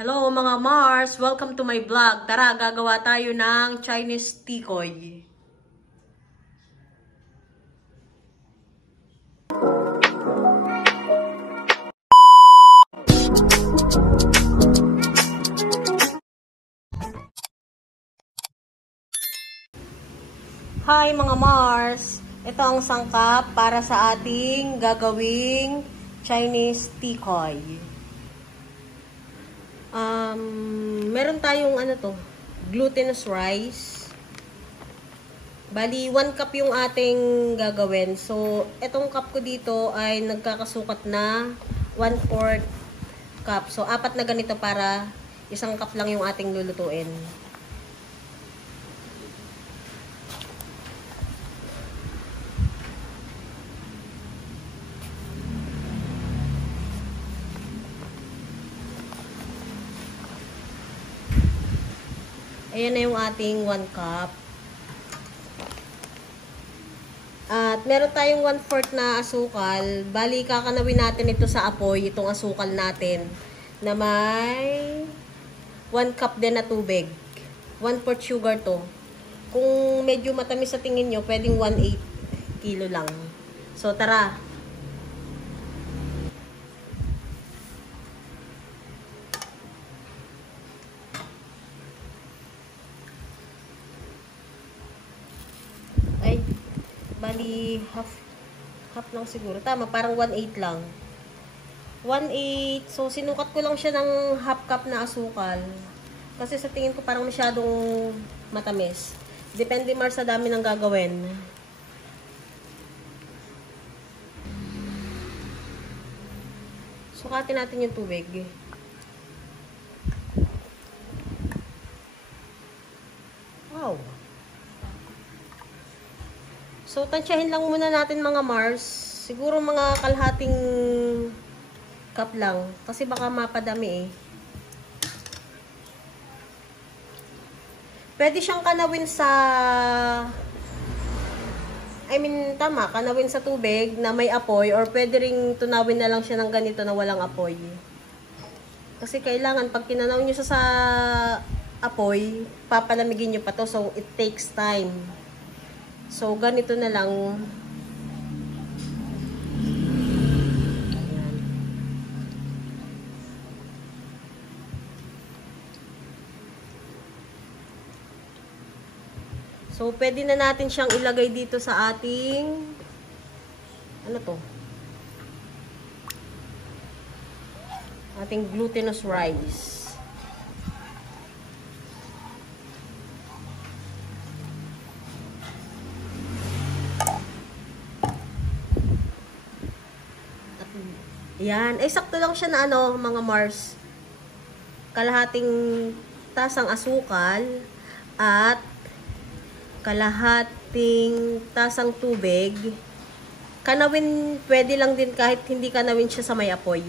Hello mga Mars! Welcome to my vlog. Tara, gagawa tayo ng Chinese tikoy. Hi mga Mars! Ito ang sangkap para sa ating gagawing Chinese tikoy. Meron tayong glutinous rice. Bali, 1 cup yung ating gagawin. So, etong cup ko dito ay nagkakasukat na 1/4 cup. So, 4 na ganito para 1 cup lang yung ating lulutuin. Ayan na yung ating 1 cup. At meron tayong 1/4 na asukal. Bali, kakanawin natin ito sa apoy, itong asukal natin, na may 1 cup din na tubig. 1/4 sugar to. Kung medyo matamis sa tingin nyo, pwedeng 1/8 kilo lang. So, tara. Bali, half lang siguro. Tama, parang 1/8 lang. 1/8. So, sinukat ko lang siya ng half cup na asukal. Kasi sa tingin ko parang masyadong matamis. Depende mar sa dami ng gagawin. Sukatin natin yung tubig. Wow! So, tansyahin lang muna natin mga Mars. Siguro mga kalahating cup lang. Kasi baka mapadami eh. Pwede siyang kanawin sa... tama. Kanawin sa tubig na may apoy. Or pwede ring tunawin na lang siya ng ganito na walang apoy. Kasi kailangan, pag kinanaw nyo siya sa apoy, papalamigin nyo pa to. So, it takes time. So, ganito na lang. Ayan. So, pwede na natin siyang ilagay dito sa ating ating glutinous rice. Yan. Sakto lang siya na mga Mars. Kalahating tasang asukal at kalahating tasang tubig. Kanawin, pwede lang din kahit hindi kanawin siya sa may apoy.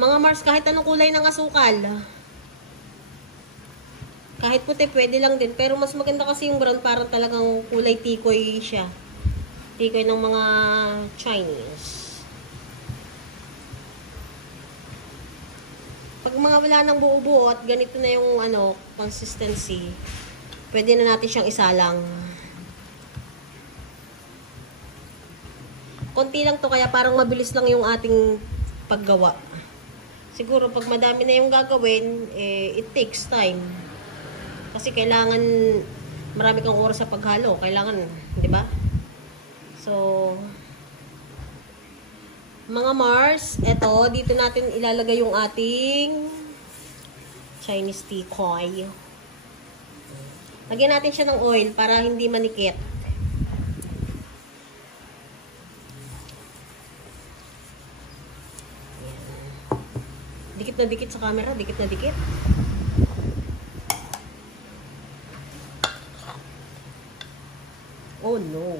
Mga Mars, kahit anong kulay ng asukal. Kahit puti, pwede lang din. Pero mas maganda kasi yung brown, parang talagang kulay tikoy siya. Tikoy ng mga Chinese. Pag mga wala ng buo-buo at ganito na yung consistency, pwede na natin siyang isalang. Konti lang to, kaya parang mabilis lang yung ating paggawa. Siguro pag madami na yung gagawin, it takes time. Kasi kailangan marami kang oras sa paghalo. Kailangan, di ba? So, mga Mars, eto, dito natin ilalagay yung ating Chinese tikoy. Lagyan natin siya ng oil para hindi manikit. Dikit na dikit sa camera, dikit na dikit. Oh no.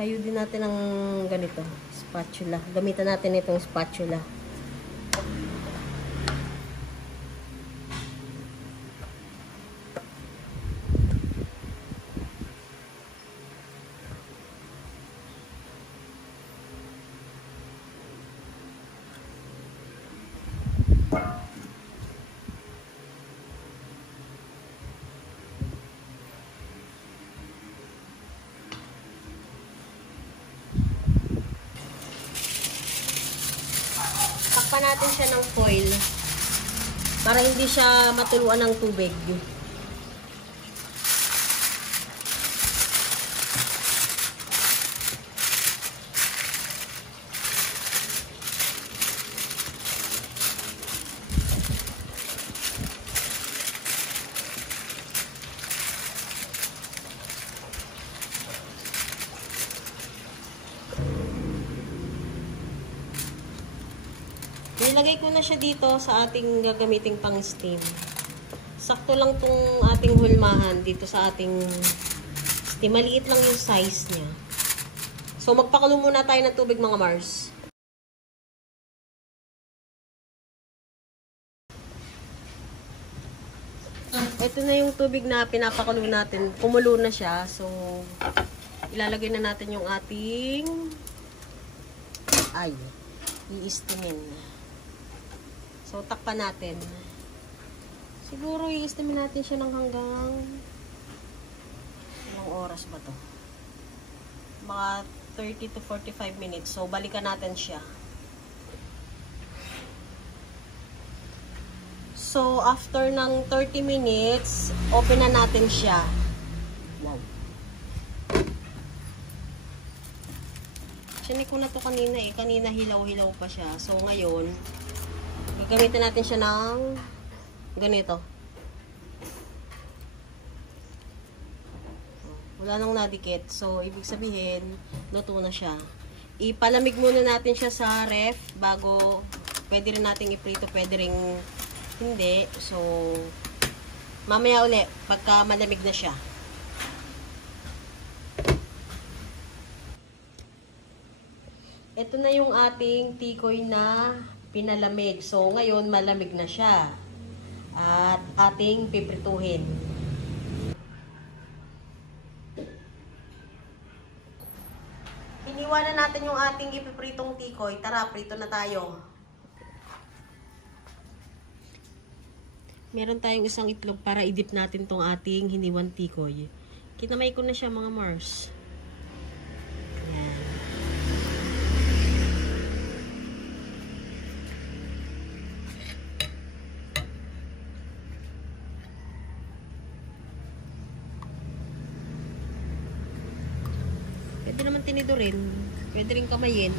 Kayo din natin ng ganito, spatula. Gamitan natin itong spatula. Takpan natin siya ng foil para hindi siya matuluan ng tubig. Nilagay ko na siya dito sa ating gagamiting pang steam. Sakto lang tong ating hulmahan dito sa ating steam. Maliit lang yung size niya. So magpakulo muna tayo ng tubig mga Mars. Ito na yung tubig na pinapakulo natin. Kumulo na siya. So ilalagay na natin yung ating i-steamin. So, takpan natin. Siguro, i-steamin natin siya ng hanggang ilang oras ba to? Mga 30 to 45 minutes. So, balikan natin siya. So, after ng 30 minutes, open na natin siya. Wow. Chinik ko na to kanina eh. Kanina hilaw-hilaw pa siya. So, ngayon, gagamitin natin siya ng ganito. Wala nang nadikit. So, ibig sabihin, luto na siya. Ipalamig muna natin siya sa ref bago pwede rin natin iprito, pwede rin hindi. So, mamaya uli, pagka malamig na siya. Ito na yung ating tikoy na pinalamig. So, ngayon, malamig na siya. At ating piprituhin. Iniwanan natin yung ating ipipritong tikoy. Tara, prito na tayo. Meron tayong isang itlog para idip natin tong ating hiniwan tikoy. Kinamay ko na siya mga Mars. Pwede naman tinidurin. Pwede rin kamayin.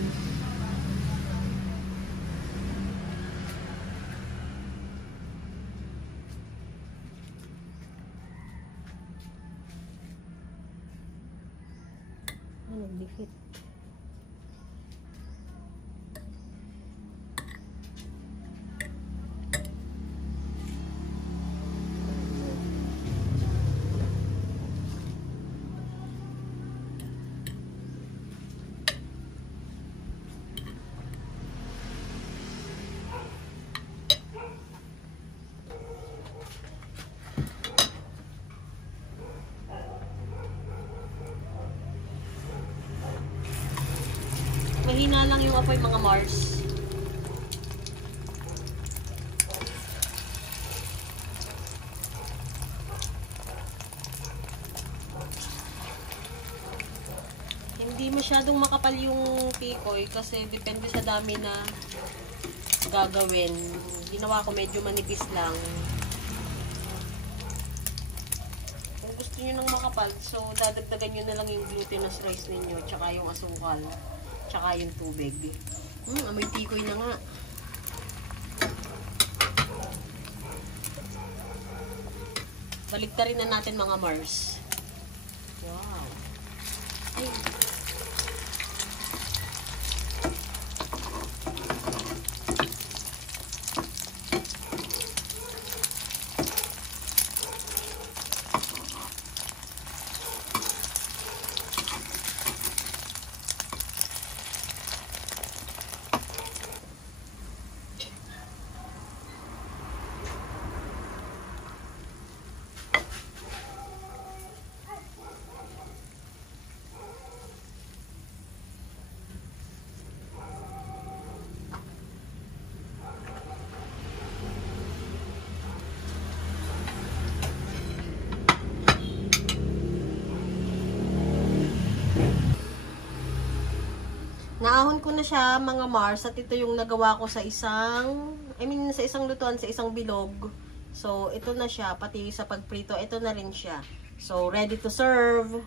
Nagdikit. Mahina lang yung apoy mga Mars. Hindi masyadong makapal yung tikoy kasi depende sa dami na gagawin. Ginawa ko medyo manipis lang. Kung gusto nyo ng makapal, so dadagdagan nyo na lang yung glutinous rice ninyo tsaka yung asukal. Tsaka yung tubig. Amoy tikoy na nga. Baliktarin na natin mga Mars. Wow. Ay. Naahon ko na siya mga Mars at ito yung nagawa ko sa isang, sa isang lutuan, sa isang bilog. So, ito na siya, pati sa pagprito, ito na rin siya. So, ready to serve.